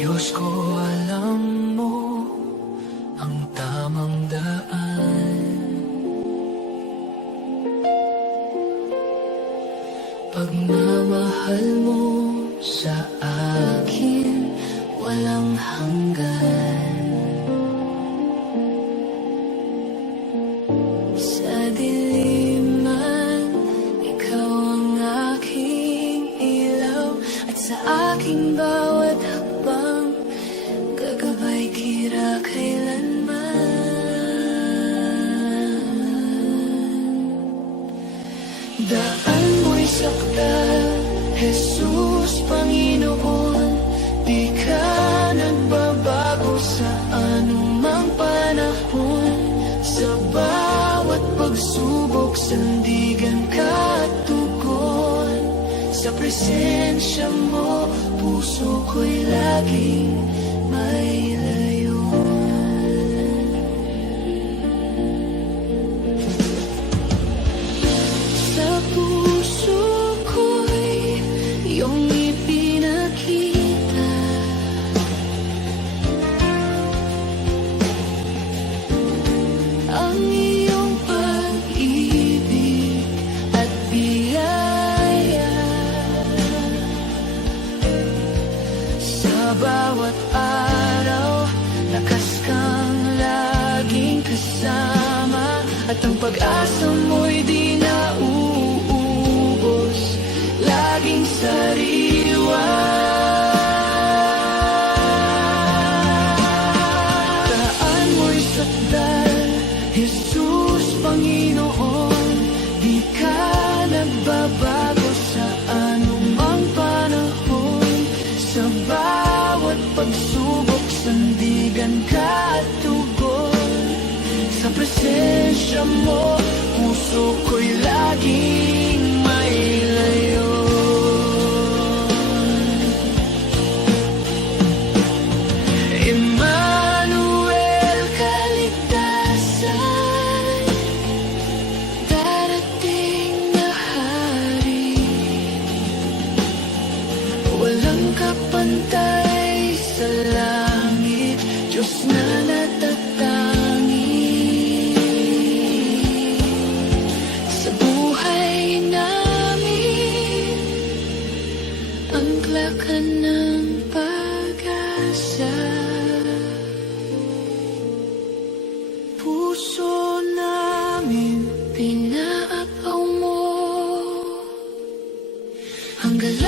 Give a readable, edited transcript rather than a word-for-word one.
Diyos ko, alam mo ang tamang daan. Pagmamahal mo sa akin walang hanggan. Sa dilim man, ikaw ang aking ilaw, at sa aking bawat hakbang gagabay kita kailanman. Daan mo'y sakdal, Jesus, Panginoon, di ka nagbabago sa anumang panahon. Sa bawat pagsubok, sandigan ka at tugon. Sa presensya mo, puso ko'y laging may layuan. Sa puso ko'y iyong ipinakita, ang iyong pag-ibig at biyaya. Sa bawat araw, lakas kang laging kasama, at ang pag-asa mo'y di nauubos, laging sariwa. Daan mo'y sakdal, Jesus, Panginoon, di ka nagbabago sa anumang panahon. Sa bawat pagsubok, sandigan ka at tugon. Sa presensya mo, puso ko'y laging may layon. Emmanuel, kaligtasan, darating na hari, walang kapantay sa langit, Diyos na natatangi. Sa buhay namin, angkla ka ng pag-asa. Puso namin pinaapaw mo, hanggang